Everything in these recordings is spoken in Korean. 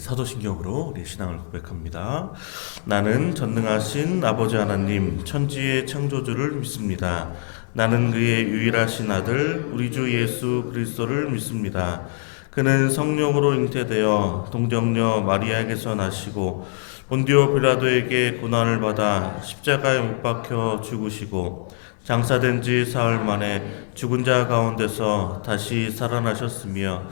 사도신경으로 우리 신앙을 고백합니다. 나는 전능하신 아버지 하나님 천지의 창조주를 믿습니다. 나는 그의 유일하신 아들 우리 주 예수 그리스도를 믿습니다. 그는 성령으로 잉태되어 동정녀 마리아에게서 나시고 본디오 빌라도에게 고난을 받아 십자가에 못 박혀 죽으시고 장사된 지 사흘 만에 죽은 자 가운데서 다시 살아나셨으며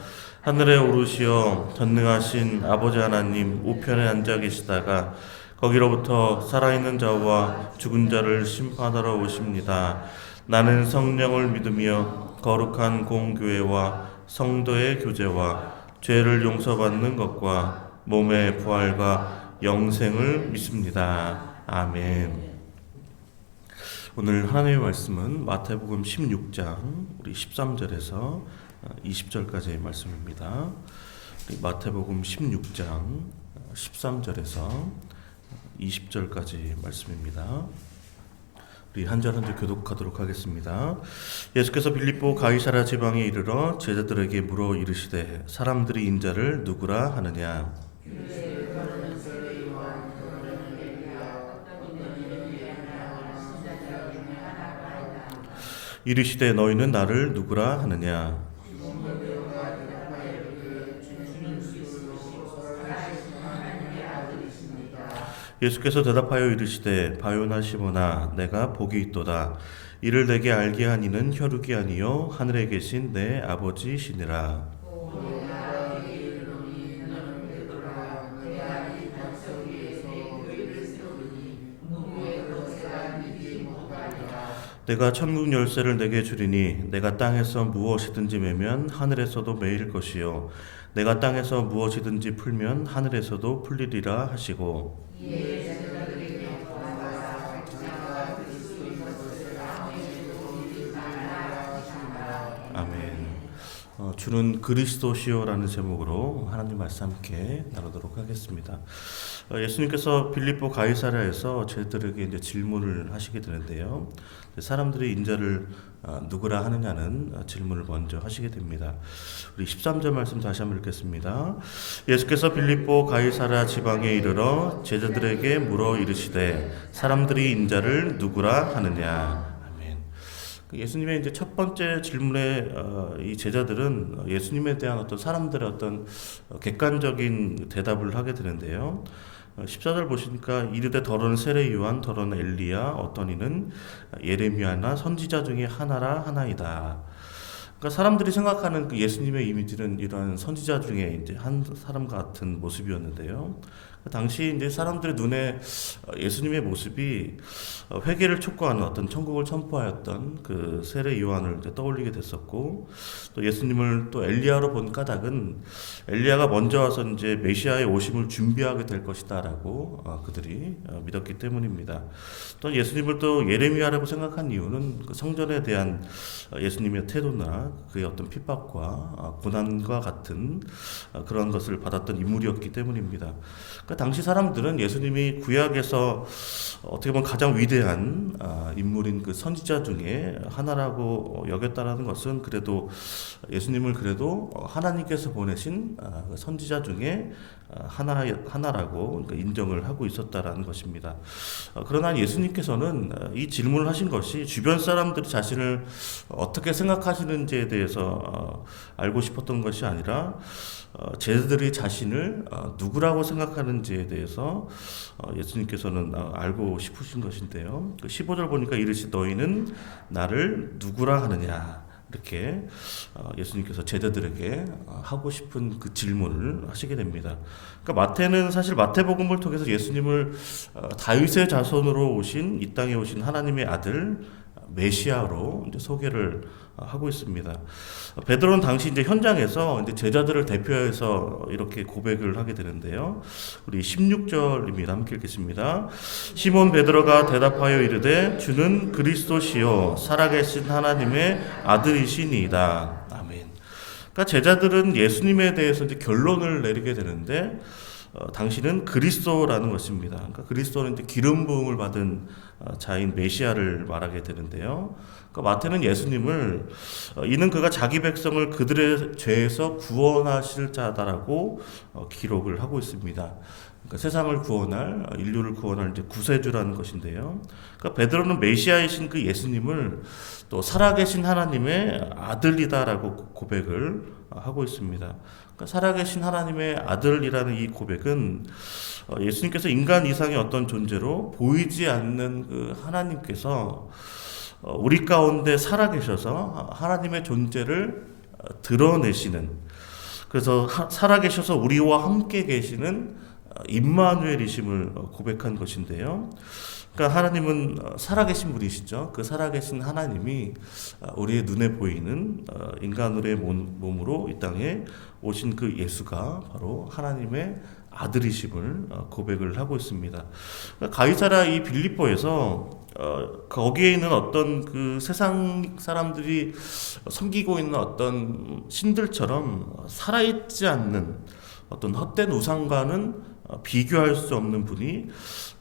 하늘에 오르시어 전능하신 아버지 하나님 우편에 앉아 계시다가 거기로부터 살아있는 자와 죽은 자를 심판하러 오십니다. 나는 성령을 믿으며 거룩한 공교회와 성도의 교제와 죄를 용서받는 것과 몸의 부활과 영생을 믿습니다. 아멘. 오늘 하나님의 말씀은 마태복음 16장 우리 13절에서 20절까지의 말씀입니다. 마태복음 16장 13절에서 20절까지 말씀입니다. 우리 한 절 한 절 교독하도록 하겠습니다. 예수께서 빌립보 가이사랴 지방에 이르러 제자들에게 물어 이르시되 사람들이 인자를 누구라 하느냐. 이르시되 너희는 나를 누구라 하느냐. 예수께서 대답하여 이르시되 바요나 시모나 내가 복이 있도다. 이를 내게 알게 한 이는 혈육이 아니요 하늘에 계신 내 아버지시니라. 내가 천국 열쇠를 내게 주리니 내가 땅에서 무엇이든지 매면 하늘에서도 매일 것이요 내가 땅에서 무엇이든지 풀면 하늘에서도 풀리리라 하시고. 아멘. 주는 그리스도시요라는 제목으로 하나님 말씀 함께 나누도록 하겠습니다. 예수님께서 빌립보 가이사랴에서 제자들에게 이제 질문을 하시게 되는데요. 사람들이 인자를 누구라 하느냐는 질문을 먼저 하시게 됩니다. 우리 13절 말씀 다시 한번 읽겠습니다. 예수께서 빌립보 가이사랴 지방에 이르러 제자들에게 물어 이르시되 사람들이 인자를 누구라 하느냐. 예수님의 이제 첫 번째 질문에 이 제자들은 예수님에 대한 어떤 사람들의 어떤 객관적인 대답을 하게 되는데요. 14절 보시니까 이르되 더러는 세례 요한 더러는 엘리야 어떤 이는 예레미야나 선지자 중에 하나라 하나이다. 그러니까 사람들이 생각하는 그 예수님의 이미지는 이러한 선지자 중에 이제 한 사람 같은 모습이었는데요. 당시 이제 사람들의 눈에 예수님의 모습이 회개를 촉구하는 어떤 천국을 선포하였던 그 세례 요한을 이제 떠올리게 됐었고, 또 예수님을 또 엘리야로 본 까닭은 엘리야가 먼저 와서 이제 메시아의 오심을 준비하게 될 것이다라고 그들이 믿었기 때문입니다. 또 예수님을 또 예레미야라고 생각한 이유는 그 성전에 대한 예수님의 태도나 그의 어떤 핍박과 고난과 같은 그런 것을 받았던 인물이었기 때문입니다. 그러니까 당시 사람들은 예수님이 구약에서 어떻게 보면 가장 위대한 인물인 그 선지자 중에 하나라고 여겼다라는 것은 그래도 예수님을 그래도 하나님께서 보내신 선지자 중에 하나라고 인정을 하고 있었다라는 것입니다. 그러나 예수님께서는 이 질문을 하신 것이 주변 사람들이 자신을 어떻게 생각하시는지에 대해서 알고 싶었던 것이 아니라 제자들이 자신을 누구라고 생각하는지에 대해서 예수님께서는 알고 싶으신 것인데요. 15절 보니까 이르시 너희는 나를 누구라 하느냐. 이렇게 예수님께서 제자들에게 하고 싶은 그 질문을 하시게 됩니다. 그러니까 마태는 사실 마태복음을 통해서 예수님을 다윗의 자손으로 오신 이 땅에 오신 하나님의 아들 메시아로 이제 소개를 하고 있습니다. 베드로는 당시 이제 현장에서 이제 제자들을 대표해서 이렇게 고백을 하게 되는데요. 우리 16절입니다. 함께 읽겠습니다. 시몬 베드로가 대답하여 이르되 주는 그리스도시요 살아계신 하나님의 아들이시니이다. 아멘. 그러니까 제자들은 예수님에 대해서 이제 결론을 내리게 되는데 당신은 그리스도라는 것입니다. 그러니까 그리스도는 이제 기름 부음을 받은 자인 메시아를 말하게 되는데요. 그러니까 마태는 예수님을 이는 그가 자기 백성을 그들의 죄에서 구원하실 자다라고 기록을 하고 있습니다. 그러니까 세상을 구원할, 인류를 구원할 이제 구세주라는 것인데요. 그러니까 베드로는 메시아이신 그 예수님을 또 살아계신 하나님의 아들이다라고 고백을 하고 있습니다. 그러니까 살아계신 하나님의 아들이라는 이 고백은 예수님께서 인간 이상의 어떤 존재로 보이지 않는 그 하나님께서 우리 가운데 살아계셔서 하나님의 존재를 드러내시는, 그래서 살아계셔서 우리와 함께 계시는 임마누엘이심을 고백한 것인데요. 그러니까 하나님은 살아계신 분이시죠. 그 살아계신 하나님이 우리의 눈에 보이는 인간의 몸으로 이 땅에 오신 그 예수가 바로 하나님의 아들이심을 고백을 하고 있습니다. 가이사랴 이 빌립보에서 거기에 있는 어떤 그 세상 사람들이 섬기고 있는 어떤 신들처럼 살아있지 않는 어떤 헛된 우상과는 비교할 수 없는 분이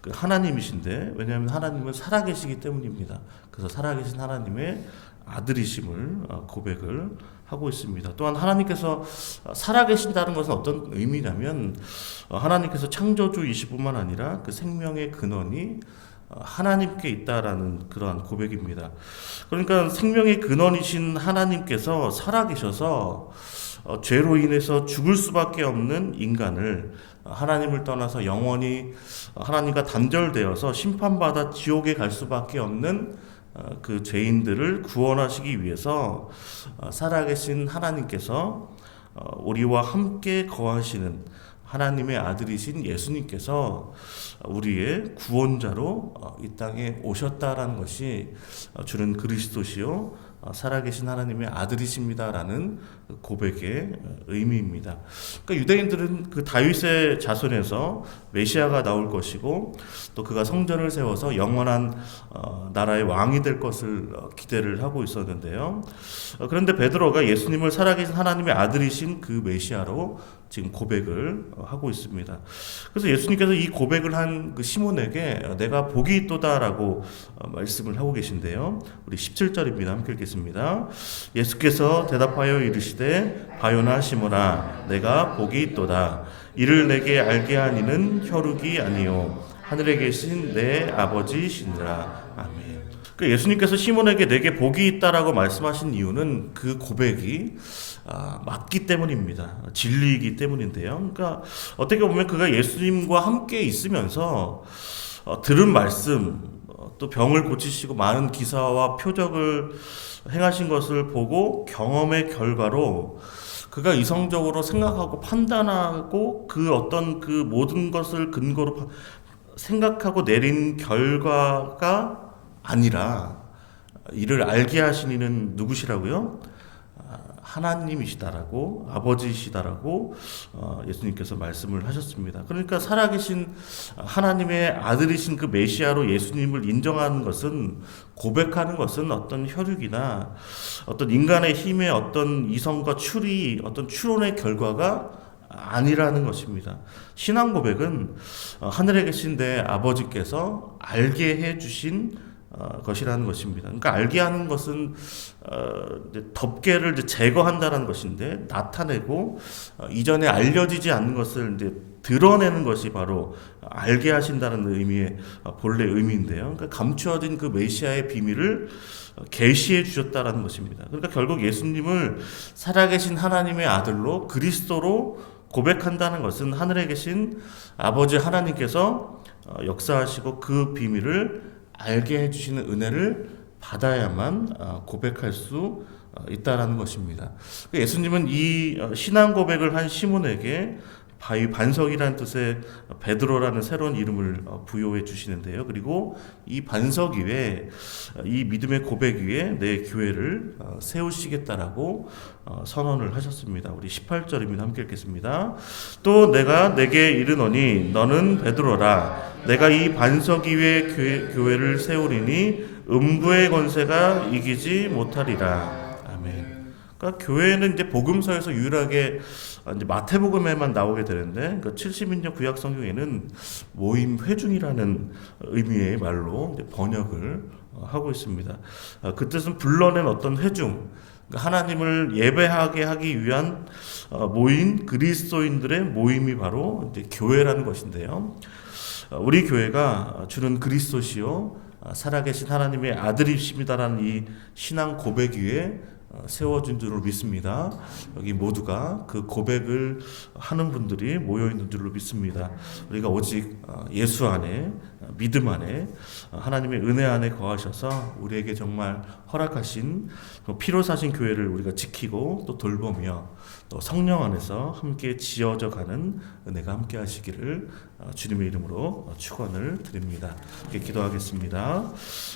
그 하나님이신데, 왜냐하면 하나님은 살아계시기 때문입니다. 그래서 살아계신 하나님의 아들이심을 고백을 하고 있습니다. 또한 하나님께서 살아계신다는 것은 어떤 의미냐면, 하나님께서 창조주이실 뿐만 아니라 그 생명의 근원이 하나님께 있다라는 그러한 고백입니다. 그러니까 생명의 근원이신 하나님께서 살아계셔서 죄로 인해서 죽을 수밖에 없는 인간을, 하나님을 떠나서 영원히 하나님과 단절되어서 심판받아 지옥에 갈 수밖에 없는 그 죄인들을 구원하시기 위해서 살아계신 하나님께서 우리와 함께 거하시는 하나님의 아들이신 예수님께서 우리의 구원자로 이 땅에 오셨다라는 것이 주는 그리스도시요 살아계신 하나님의 아들이십니다라는 고백의 의미입니다. 그러니까 유대인들은 그 다윗의 자손에서 메시아가 나올 것이고, 또 그가 성전을 세워서 영원한 나라의 왕이 될 것을 기대를 하고 있었는데요. 그런데 베드로가 예수님을 살아계신 하나님의 아들이신 그 메시아로 지금 고백을 하고 있습니다. 그래서 예수님께서 이 고백을 한 그 시몬에게 내가 복이 있도다라고 말씀을 하고 계신데요. 우리 17절입니다. 함께 읽겠습니다. 예수께서 대답하여 이르시되 바요나 시몬아 내가 복이 있도다. 이를 내게 알게 하니는 혈육이 아니요 하늘에 계신 내 아버지시니라. 아멘. 그 예수님께서 시몬에게 내게 복이 있다라고 말씀하신 이유는 그 고백이 맞기 때문입니다. 진리이기 때문인데요. 그러니까 어떻게 보면 그가 예수님과 함께 있으면서 들은 말씀, 또 병을 고치시고 많은 기사와 표적을 행하신 것을 보고 경험의 결과로 그가 이성적으로 생각하고 판단하고 그 어떤 그 모든 것을 근거로 생각하고 내린 결과가 아니라, 이를 알게 하신 이는 누구시라고요? 하나님이시다라고, 아버지시다라고 예수님께서 말씀을 하셨습니다. 그러니까 살아계신 하나님의 아들이신 그 메시아로 예수님을 인정하는 것은, 고백하는 것은 어떤 혈육이나 어떤 인간의 힘의 어떤 이성과 추리, 어떤 추론의 결과가 아니라는 것입니다. 신앙 고백은 하늘에 계신 내 아버지께서 알게 해주신 것이라는 것입니다. 그러니까 알게 하는 것은 덮개를 제거한다는 것인데, 나타내고 이전에 알려지지 않은 것을 이제 드러내는 것이 바로 알게 하신다는 의미의 본래 의미인데요. 그러니까 감추어진 그 메시아의 비밀을 계시해 주셨다라는 것입니다. 그러니까 결국 예수님을 살아계신 하나님의 아들로, 그리스도로 고백한다는 것은 하늘에 계신 아버지 하나님께서 역사하시고 그 비밀을 알게 해주시는 은혜를 받아야만 고백할 수 있다라는 것입니다. 예수님은 이 신앙 고백을 한 시몬에게 반석이라는 뜻의 베드로라는 새로운 이름을 부여해 주시는데요. 그리고 이 반석 위에, 이 믿음의 고백 위에 내 교회를 세우시겠다라고 선언을 하셨습니다. 우리 18절입니다. 함께 읽겠습니다. 또 내가 내게 이르노니 너는 베드로라. 내가 이 반석 위에 교회를 세우리니 음부의 권세가 이기지 못하리라. 아멘. 그러니까 교회는 이제 복음서에서 유일하게 이제 마태복음에만 나오게 되는데, 그러니까 70인년 구약 성경에는 모임 회중이라는 의미의 말로 이제 번역을 하고 있습니다. 그 뜻은 불러낸 어떤 회중, 하나님을 예배하게 하기 위한 모인 그리스도인들의 모임이 바로 이제 교회라는 것인데요. 우리 교회가 주는 그리스도시요 살아계신 하나님의 아들이십니다라는 이 신앙 고백 위에 세워진 줄로 믿습니다. 여기 모두가 그 고백을 하는 분들이 모여 있는 줄로 믿습니다. 우리가 오직 예수 안에, 믿음 안에, 하나님의 은혜 안에 거하셔서 우리에게 정말 허락하신 피로 사신 교회를 우리가 지키고 또 돌보며 또 성령 안에서 함께 지어져 가는 은혜가 함께 하시기를 주님의 이름으로 축원을 드립니다. 이렇게 기도하겠습니다.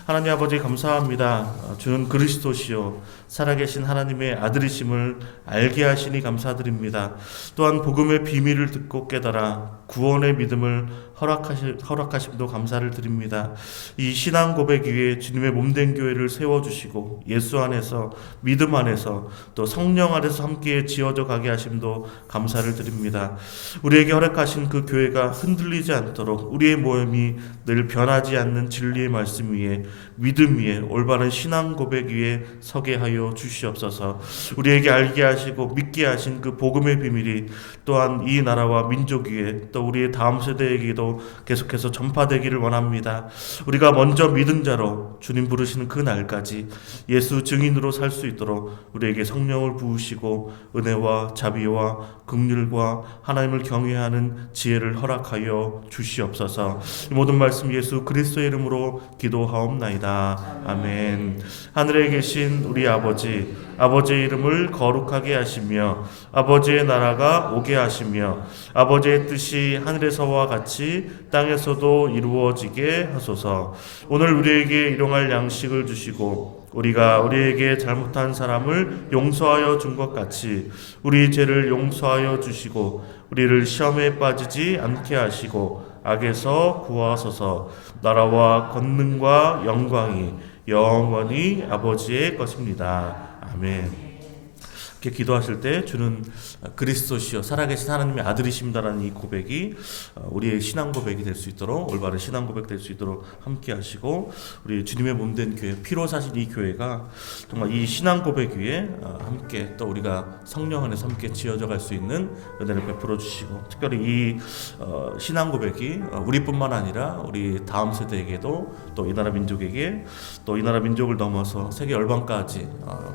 하나님 아버지 감사합니다. 주는 그리스도시요 살아계신 하나님의 아들이심을 알게 하시니 감사드립니다. 또한 복음의 비밀을 듣고 깨달아 구원의 믿음을 허락하심도 감사를 드립니다. 이 신앙 고백 위에 주님의 몸된 교회를 세워주시고 예수 안에서 믿음 안에서 또 성령 안에서 함께 지어져 가게 하심도 감사를 드립니다. 우리에게 허락하신 그 교회가 흔들리지 않도록 우리의 모임이 늘 변하지 않는 진리의 말씀 위에 믿음 위에 올바른 신앙 고백 위에 서게 하여 주시옵소서. 우리에게 알게 하시고 믿게 하신 그 복음의 비밀이 또한 이 나라와 민족 위에 또 우리의 다음 세대에게도 계속해서 전파되기를 원합니다. 우리가 먼저 믿은 자로 주님 부르시는 그 날까지 예수 증인으로 살 수 있도록 우리에게 성령을 부으시고 은혜와 자비와 긍휼과 하나님을 경외하는 지혜를 허락하여 주시옵소서. 이 모든 말씀 예수 그리스도의 이름으로 기도하옵나이다. 아멘. 하늘에 계신 우리 아버지, 아버지의 이름을 거룩하게 하시며 아버지의 나라가 오게 하시며 아버지의 뜻이 하늘에서와 같이 땅에서도 이루어지게 하소서. 오늘 우리에게 일용할 양식을 주시고 우리가 우리에게 잘못한 사람을 용서하여 준 것 같이 우리 죄를 용서하여 주시고 우리를 시험에 빠지지 않게 하시고 악에서 구하소서. 나라와 권능과 영광이 영원히 아버지의 것입니다. 아멘. 이렇게 기도하실 때 주는 그리스도시요 살아계신 하나님의 아들이십니다라는 이 고백이 우리의 신앙 고백이 될 수 있도록 올바른 신앙 고백 될 수 있도록 함께 하시고 우리 주님의 몸된 교회 피로 사신 이 교회가 정말 이 신앙 고백 위에 함께 또 우리가 성령 안에서 함께 지어져 갈 수 있는 은혜를 베풀어 주시고 특별히 이 신앙 고백이 우리뿐만 아니라 우리 다음 세대에게도 또 이 나라 민족에게 또 이 나라 민족을 넘어서 세계 열방까지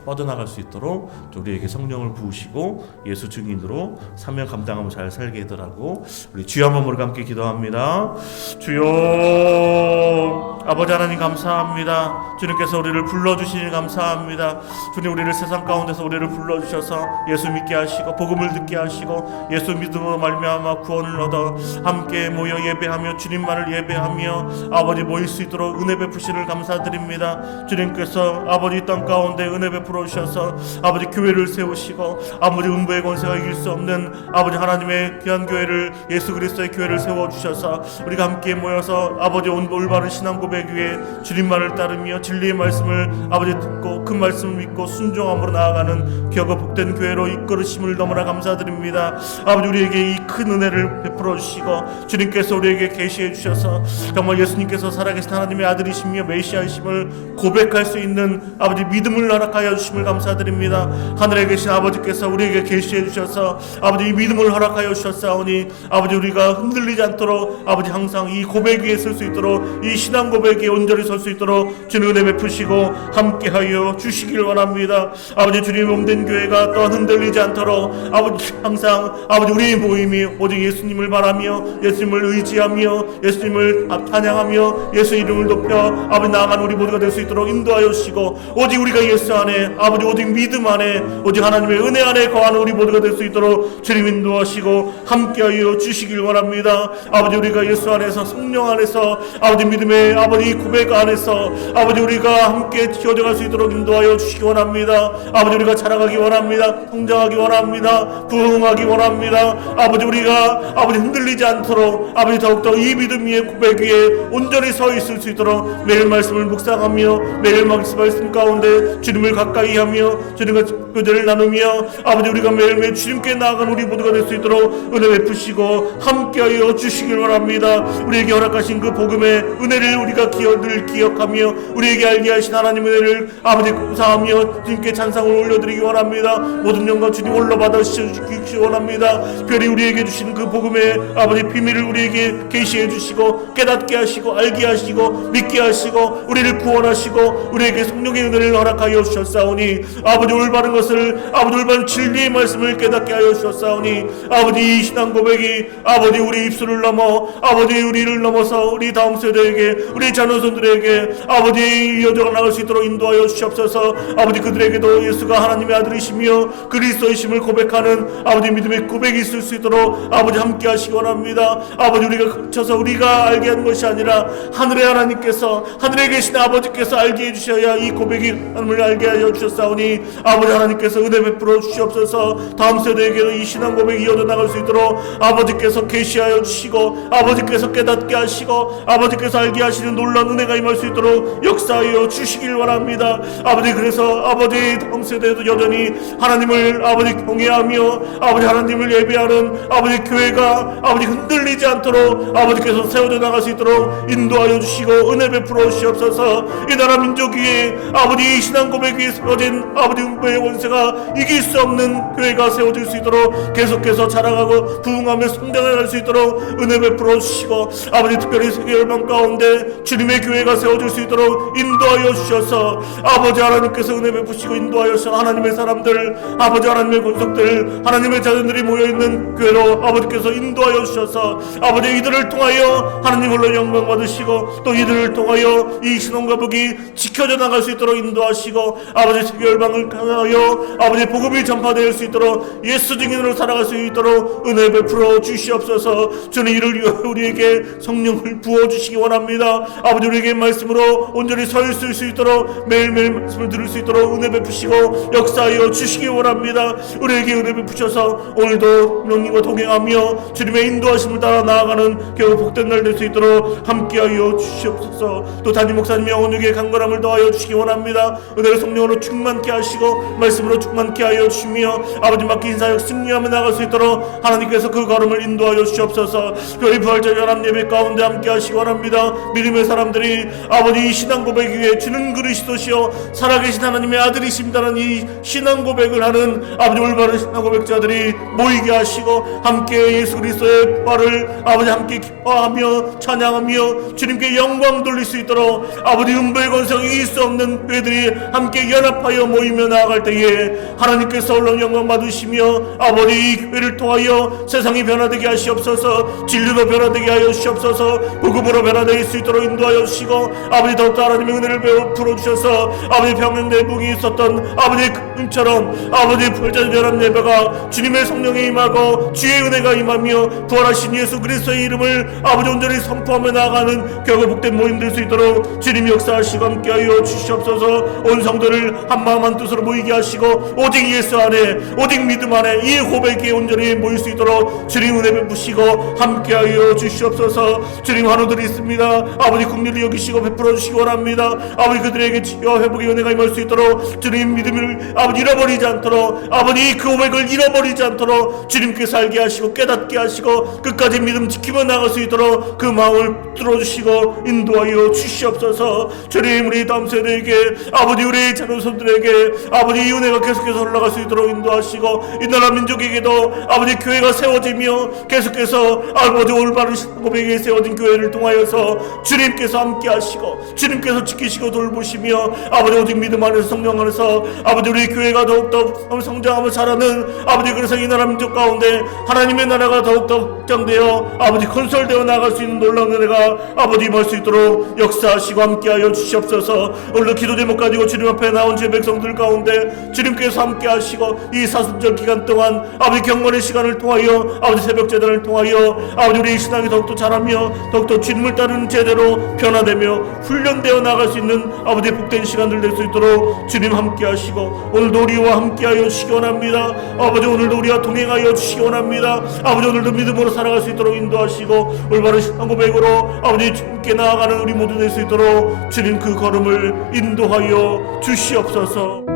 뻗어나갈 수 있도록 우리에게 성령을 부으시고 예수 증인으로 사명 감당하며 잘 살게 해달라고 우리 주여 한번 우리가 함께 기도합니다. 주여 아버지 하나님 감사합니다. 주님께서 우리를 불러주시니 감사합니다. 주님 우리를 세상 가운데서 우리를 불러주셔서 예수 믿게 하시고 복음을 듣게 하시고 예수 믿음으로 말미암아 구원을 얻어 함께 모여 예배하며 주님만을 예배하며 아버지 모일 수 있도록 은혜 베푸시를 감사드립니다. 주님께서 아버지 땅 가운데 은혜 베풀어 주셔서 아버지 교회를 세우시고 아버지 음부의 권세가 이길 수 없는 아버지 하나님의 귀한 교회를 예수 그리스도의 교회를 세워주셔서 우리가 함께 모여서 아버지 올바른 신앙 고백 위에 주님만을 따르며 진리의 말씀을 아버지 듣고 그 말씀을 믿고 순종함으로 나아가는 귀하고 복된 교회로 이끌으심을 너무나 감사드립니다. 아버지 우리에게 이 큰 은혜를 베풀어 주시고 주님께서 우리에게 계시해 주셔서 정말 예수님께서 살아계신 하나님의 아들이시며 메시아이심을 고백할 수 있는 아버지 믿음을 허락하여 주심을 감사드립니다. 하늘에 계신 아버지께서 우리에게 계시해 주셔서 아버지 이 믿음을 허락하여 주셨사오니 아버지 우리가 흔들리지 않도록 아버지 항상 이 고백 위에 설 수 있도록 이 신앙 고백에 온전히 설 수 있도록 주님 은혜 베푸시고 함께하여 주시길 원합니다. 아버지 주님 몸된 교회가 또한 흔들리지 않도록 아버지 항상 아버지 우리의 모임이 오직 예수님을 바라며 예수님을 의지하며 예수님을 찬양하며 예수 이름을 높여 아버지 나아가는 우리 모두가 될 수 있도록 인도하여 주시고 오직 우리가 예수 안에 아버지 오직 믿음 안에 오직 하나님의 은혜 안에 거하는 우리 모두가 될 수 있도록 주님 인도하시고 함께하여 주시길 원합니다. 아버지 우리가 예수 안에서 성령 안에서 아버지 믿음의 아버지 고백 안에서 아버지 우리가 함께 지어져갈 수 있도록 인도하여 주시기 원합니다. 아버지 우리가 자라가기 원합니다. 성장하기 원합니다. 부흥하기 원합니다. 아버지 우리가 아버지 흔들리지 않도록 아버지 더욱더 이 믿음 위에 고백 위에 온전히 서 있을 수 있도록 매일 말씀을 묵상하며 매일 말씀 가운데 주님을 가까이 하며 주님과 교제를 나누 나누며 아버지 우리가 매일매일 주님께 나아가는 우리 모두가 될 수 있도록 은혜 베푸시고 함께하여 주시길 바랍니다. 우리에게 허락하신 그 복음의 은혜를 우리가 늘 기억하며 우리에게 알게 하신 하나님의 은혜를 아버지 감사하며 주님께 찬상을 올려드리기 원합니다. 모든 영광 주님 홀로 받아주시기 원합니다. 특별히 우리에게 주신 그 복음의 아버지 비밀을 우리에게 계시해 주시고 깨닫게 하시고 알게 하시고 믿게 하시고 우리를 구원하시고 우리에게 성령의 은혜를 허락하여 주셨사오니 아버지 올바른 것을 아버지 올바른 진리의 말씀을 깨닫게 하여 주셨사오니 아버지 이 신앙 고백이 아버지 우리 입술을 넘어 아버지 우리를 넘어서 우리 다음 세대에게 우리 자녀손들에게 아버지 이어져 나갈 수 있도록 인도하여 주시옵소서. 아버지 그들에게도 예수가 하나님의 아들이시며 그리스도이심을 고백하는 아버지 믿음의 고백이 있을 수 있도록 아버지 함께 하시기 원합니다. 아버지 우리가 그쳐서 우리가 알게 하는 것이 아니라 하늘의 하나님께서 하늘에 계신 아버지께서 알게 해주셔야 이 고백이 하나님을 알게 하여 주셨사오니 아버지 하나님께서 은혜 베풀어 주시옵소서. 다음 세대에게도 이 신앙 고백이 이어져 나갈 수 있도록 아버지께서 계시하여 주시고 아버지께서 깨닫게 하시고 아버지께서 알게 하시는 놀라운 은혜가 임할 수 있도록 역사하여 주시길 바랍니다. 아버지 그래서 아버지 다음 세대에도 여전히 하나님을 아버지 경외하며 아버지 하나님을 예배하는 아버지 교회가 아버지 흔들리지 않도록 아버지께서 세워져 나갈 수 있도록 인도하여 주시고 은혜 베풀어 주시옵소서. 이 나라 민족 위에 아버지 신앙 고백 위에 세워진 아버지 음부의 원세가 이길 수 없는 교회가 세워질 수 있도록 계속해서 자라가고 부흥하며 성장할 수 있도록 은혜 베풀어 주시고 아버지 특별히 세계 열방 가운데 주님의 교회가 세워질 수 있도록 인도하여 주셔서 아버지 하나님께서 은혜 베푸시고 인도하여 주셔서 하나님의 사람들 아버지 하나님의 권속들 하나님의 자녀들이 모여있는 교회로 아버지께서 인도하여 주셔서 아버지 이들을 통하여 하나님 홀로 영광 받으시고 또 이들을 통하여 이 신혼가복이 지켜져 나갈 수 있도록 인도하시고 아버지 세계 열방을 향하여 아버지 복음이 전파될 수 있도록 예수 증인으로 살아갈 수 있도록 은혜 베풀어 주시옵소서. 주는 이를 위하여 우리에게 성령을 부어주시기 원합니다. 아버지 우리에게 말씀으로 온전히 서 있을 수 있도록 매일매일 말씀을 들을 수 있도록 은혜 베푸시고 역사하여 주시기 원합니다. 우리에게 은혜 베푸셔서 오늘도 명령과 동행하며 주님의 인도하심을 따라 나아가는 겨우 복된 날 될 수 있도록 함께하여 주시옵소서. 또 담임 목사님의 영혼에게 강건함을 더하여 주시기 원합니다. 은혜를 성령으로 충만케 하시고 말씀으로 충만케 하여 주시며 아버지 맡긴 사역 승리하며 나갈 수 있도록 하나님께서 그 걸음을 인도하여 주시옵소서. 교회 부활절 연합 예배 가운데 함께 하시기 원합니다. 믿음의 사람들이 아버지 이 신앙 고백 위에 주는 그리스도시여 살아계신 하나님의 아들이십니다라는 이 신앙 고백을 하는 아버지 올바른 신앙 고백자들이 모이게 하시고 함께 예수 그리스도의 부활을 아버지 함께 기뻐하며 찬양하며 주님께 영광 돌릴 수 있도록 아버지 음부의 권세가 이길 수 없는 교회들이 함께 연합하여 모이며 나아갈 때에 하나님께서 얼른 영광 받으시며 아버지 이 교회를 통하여 세상이 변화되게 하시옵소서. 진리로 변화되게 하여 주시옵소서. 복음으로 변화될 수 있도록 인도하여 주시고 아버지 더욱더 하나님의 은혜를 베풀어 주셔서 아버지 평양 내북이 있었던 아버지 그처럼 아버지 부활절 연합 예배가 주님의 성령이 임하고 주의 은혜가 임하며 부활하신 예수 그리스도의 이름을 아버지 온전히 선포하며 나아가는 결국 복된 모임 될 수 있도록 주님 역사하시고 함께하여 주시옵소서. 온 성도를 한마음 한뜻으로 모이게 하시고 오직 예수 안에 오직 믿음 안에 이 고백에 온전히 모일 수 있도록 주님 은혜 베푸시고 함께하여 주시옵소서. 주님 환우들이 있습니다. 아버지 긍휼히 여기시고 베풀어 주시기 원합니다. 아버지 그들에게 치유와 회복의 은혜가 임할 수 있도록 주님 믿음을 아버지 잃어버리지 않도록 아버지 그 고백을 잃어버리지 않도록 주님께서 알게 하시고 깨닫게 하시고 끝까지 믿음 지키며 나갈 수 있도록 그 마음을 들어주시고 인도하여 주시옵소서. 주님 우리 다음 세대에게 아버지 우리 자녀손들에게 아버지 이 은혜가 계속해서 올라갈 수 있도록 인도하시고 이 나라 민족에게도 아버지 교회가 세워지며 계속해서 아버지 올바른 고백에 세워진 교회를 통하여서 주님께서 함께 하시고 주님께서 지키시고 돌보시며 아버지 오직 믿음 안에서 성령 안에서 아버지 우리 교회가 더욱더 성장하며 자라는 아버지 그래서 이 나라 민족 가운데 하나님의 나라가 더욱더 확장되어 아버지 건설되어 나갈 수 있는 놀라운 은혜가 아버지 임할 수 있도록 역사하시고 함께하여 주시옵소서. 오늘도 기도 제목 가지고 주님 앞에 나온 제 백성들 가운데 주님께서 함께 하시고 이 사순절 기간 동안 아버지 경건의 시간을 통하여 아버지 새벽 제단을 통하여 아버지 우리 신앙이 더욱더 자라며 더욱더 주님을 따르는 제대로 변화되며 훈련되어 나갈 수 있는 아버지 복된 시간들 될 수 있도록 주님 함께 하시고 오늘도 우리와 함께 하여 주시기 원합니다. 아버지 오늘도 우리와 동행하여 주시기 원합니다. 아버지 오늘도 믿음으로 살아갈 수 있도록 인도하시고 올바른 신앙 고백으로 아버지 주님께 나아가는 우리 모두 될 수 있도록 주님 그 걸음을 인도하여 주시옵소서.